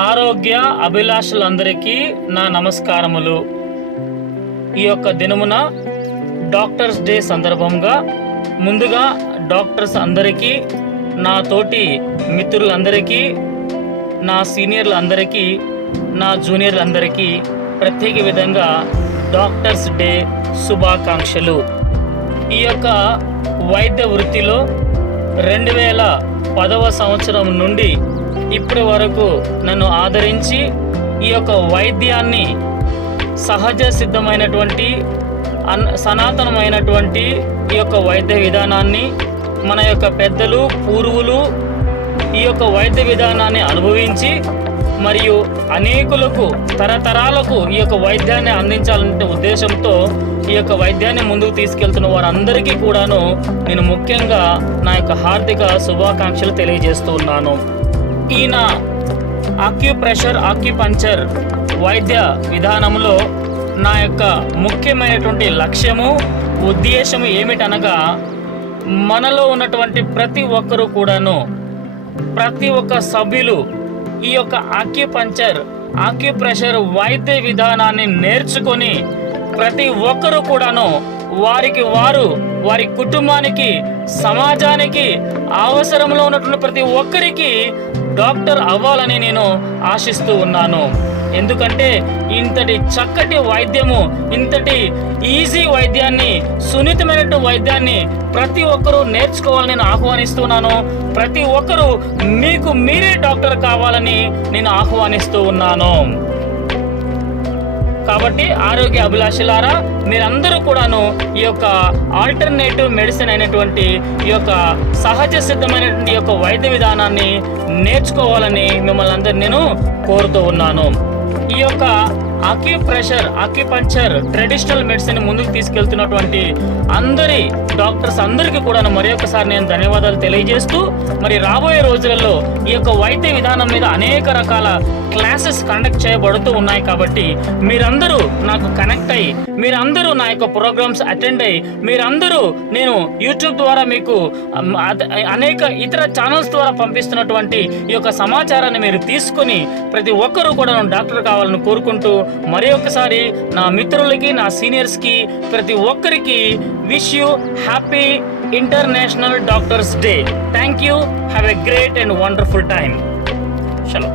ఆరోగ్య అభిలాషులందరికీ నా నమస్కారములు. ఈ యొక్క దినమున డాక్టర్స్ డే సందర్భంగా ముందుగా డాక్టర్స్ అందరికీ, నా తోటి మిత్రులందరికీ, నా సీనియర్లందరికీ, నా జూనియర్లందరికీ ప్రత్యేక విధంగా డాక్టర్స్ డే శుభాకాంక్షలు. ఈ యొక్క వైద్య వృత్తిలో 2010వ సంవత్సరం నుండి ఇప్పటి వరకు నన్ను ఆదరించి ఈ యొక్క వైద్యాన్ని సహజ సిద్ధమైనటువంటి సనాతనమైనటువంటి ఈ యొక్క వైద్య విధానాన్ని మన యొక్క పెద్దలు పూర్వులు ఈ యొక్క వైద్య విధానాన్ని అనుభవించి మరియు అనేకులకు తరతరాలకు ఈ యొక్క వైద్యాన్ని అందించాలనే ఉద్దేశంతో ఈ యొక్క వైద్యాన్ని ముందుకు తీసుకెళ్తున్న వారందరికీ కూడాను నేను ముఖ్యంగా నా యొక్క హార్దిక శుభాకాంక్షలు తెలియజేస్తూ ఉన్నాను. ఈయన ఆక్యుపంచర్ వైద్య విధానంలో నా యొక్క ముఖ్యమైనటువంటి లక్ష్యము, ఉద్దేశము ఏమిటనగా, మనలో ఉన్నటువంటి ప్రతి ఒక్కరూ కూడాను, ప్రతి ఒక్క సభ్యులు ఈ యొక్క ఆక్యుప్రెషర్ వైద్య విధానాన్ని నేర్చుకొని ప్రతి ఒక్కరూ కూడాను వారి కుటుంబానికి, సమాజానికి, అవసరంలో ఉన్నటువంటి ప్రతి ఒక్కరికి డాక్టర్ అవ్వాలని నేను ఆశిస్తూ ఉన్నాను. ఎందుకంటే ఇంతటి చక్కటి వైద్యము, ఇంతటి ఈజీ వైద్యాన్ని, సున్నితమైన వైద్యాన్ని ప్రతి ఒక్కరూ నేర్చుకోవాలని నేను ఆహ్వానిస్తున్నాను. ప్రతి ఒక్కరూ మీకు మీరే డాక్టర్ కావాలని నేను ఆహ్వానిస్తూ ఉన్నాను. కాబట్టి ఆరోగ్య అభిలాషులారా, మీరందరూ కూడాను ఈ యొక్క ఆల్టర్నేటివ్ మెడిసిన్ అయినటువంటి ఈ యొక్క సహజ సిద్ధమైనటువంటి ఈ యొక్క వైద్య విధానాన్ని నేర్చుకోవాలని మిమ్మల్ని అందరినీ నేను కోరుతూ ఉన్నాను. ఈ యొక్క ఆక్యుపంచర్ ట్రెడిషనల్ మెడిసిన్ ముందుకు తీసుకెళ్తున్నటువంటి అందరి డాక్టర్స్ అందరికీ కూడా మరొకసారి నేను ధన్యవాదాలు తెలియజేస్తూ, మరి రాబోయే రోజులలో ఈ యొక్క వైద్య విధానం మీద అనేక రకాల క్లాసెస్ కండక్ట్ చేయబడుతూ ఉన్నాయి. కాబట్టి మీరందరూ నాకు కనెక్ట్ అయ్యి, మీరందరూ నా యొక్క ప్రోగ్రామ్స్ అటెండ్ అయ్యి, మీరందరూ నేను యూట్యూబ్ ద్వారా మీకు అనేక ఇతర ఛానల్స్ ద్వారా పంపిస్తున్నటువంటి ఈ యొక్క సమాచారాన్ని మీరు తీసుకొని ప్రతి ఒక్కరూ కూడా డాక్టర్ కావాలని కోరుకుంటూ, మరి ఒక్కసారి నా మిత్రులకి, నా సీనియర్స్కి, ప్రతి ఒక్కరికి wish you happy international doctors day. Thank you. Have a great and wonderful time. చలో.